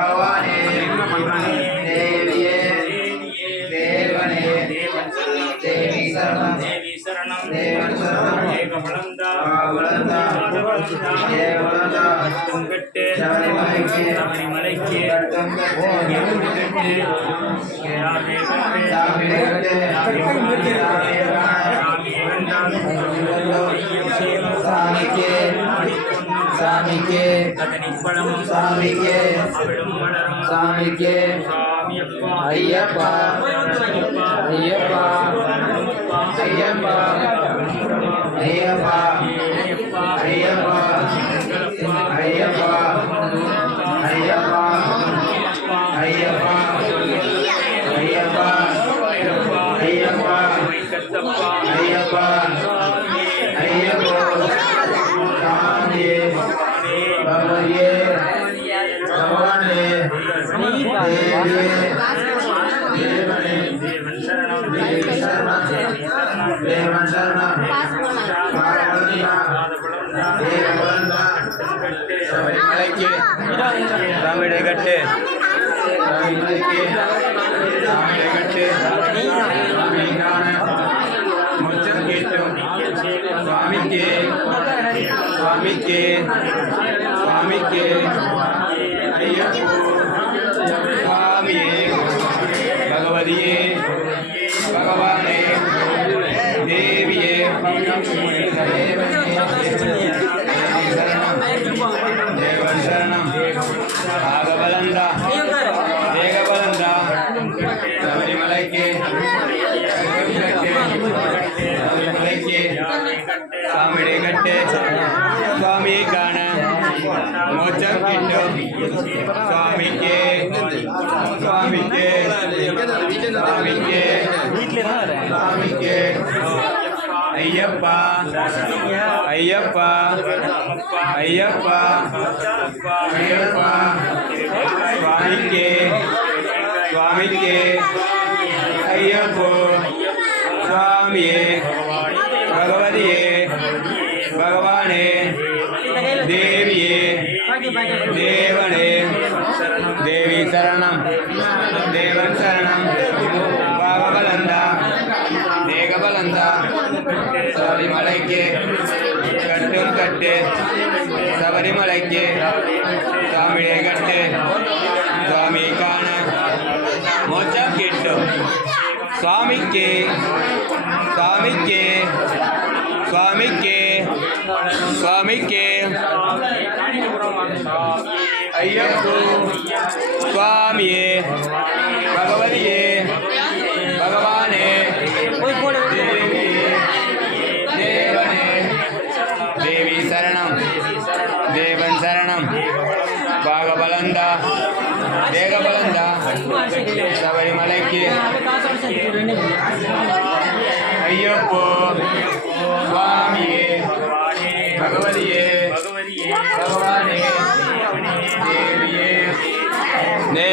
பகவானே தேவியே தேவனே தேவி சரணம். தேவன் சரணம். வளர்ந்தா வளர்ந்தா கட்டு சபரிமலைக்கு சபரிமலைக்கு. கட்டம் கட்டு. சாமிக்கு சாமிக்கு. பழமும் சாமிக்கு. சாமிக்கு. ஐயப்பா. ஐயப்பா. ಗಟ್ಟೆ ಗಟ್ಟೆ ಮುಚ್ಚ स्वामी के स्वामी के स्वामी मोचन स्वामी स्वामी स्वामी स्वामी स्वामी स्वामी अय्यो स्वामी भगवे பகவானே தேவியே தேவனே தேவி சரணம் தேவன் சரணம் பாவபலந்தா தேகபலந்தா சபரிமலைக்கு கட்டும் கட்டு சபரிமலைக்கு சாமியை கட்டு சுவாமி காண மோச்சம் கிட்டும் சுவாமிக்கு சுவாமிக்கு சுவாமிக்கு சுவாமிக்கு ஐயப்போ. சுவாமியே. பகவதியே. பகவானே. தேவியே தேவனே. தேவி சரணம். தேவன் சரணம். பாகபலந்தா. தேகபலந்தா. சபரிமலைக்கு. ஐயப்போ. దేవియే నే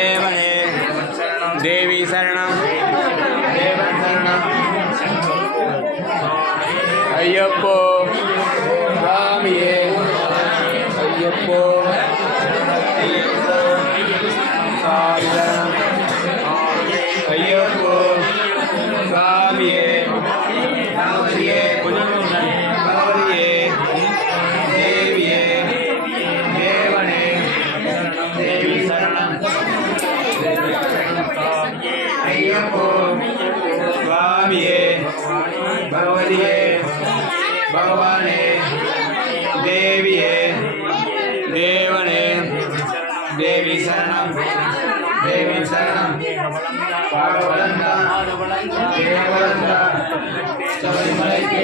भगवाने देविये देवने देवी शरणं देवी शरणं பாடவளந்தா தேவளந்தா சபரிமலைக்கு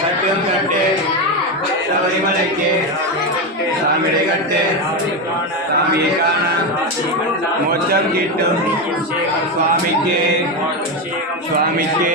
சட்டம் கட்டு சபரிமலைக்கு சாமியை கட்டு சாமியை காண மோட்சம் கிட்டும் சுவாமிக்கு சுவாமிக்கு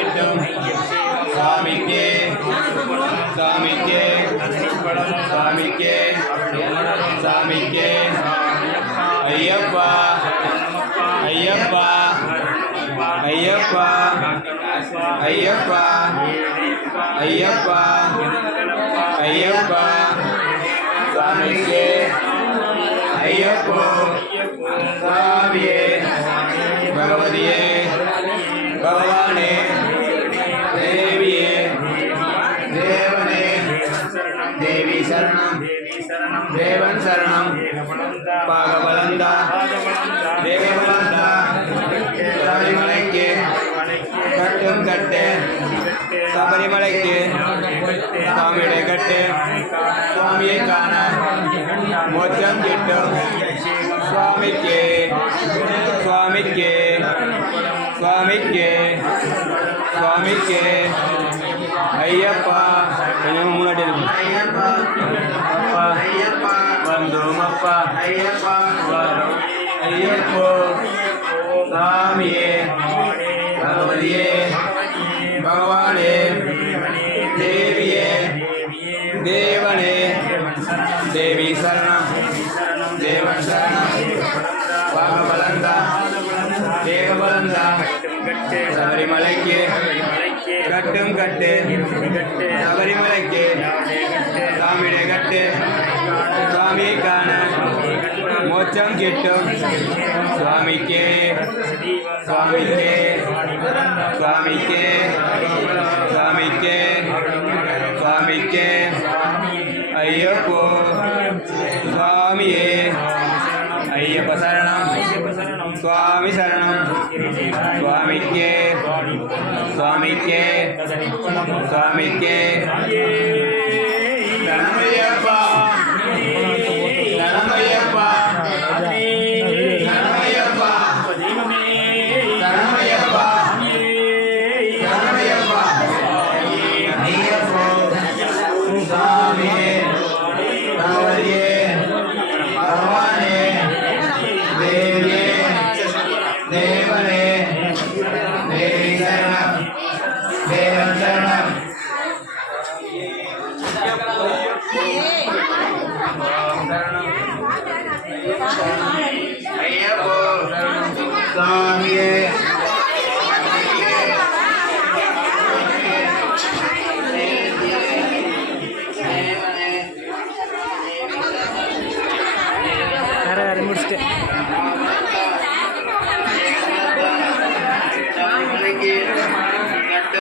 சாமிக்கு சாமிக்கே ஐயப்பா ஐயப்பா ஐயப்பா ஐயப்பா ஐயப்பா ஐயப்பா சாமிக்கே ஐயப்போ சாமியே பகவதியே काले मलेके स्वामीडे कट्टे स्वामी काना मोचम गिट्टो स्वामी के स्वामी के स्वामी के स्वामी के, अय्यप्पा कन्या मुन्नाडे लुम अय्यप्पा अय्यप्पा बंदोम अय्यप्पा अय्यप्पा अय्यप्पा சபரிமலைக்கு கட்டும் கட்டு. சபரிமலைக்கு சாமியுடைய கட்டு. சுவாமியை காண. மோட்சம் கிட்டும். சுவாமிக்கு சுவாமிக்கு சுவாமிக்கு स्वामी के स्वामी के।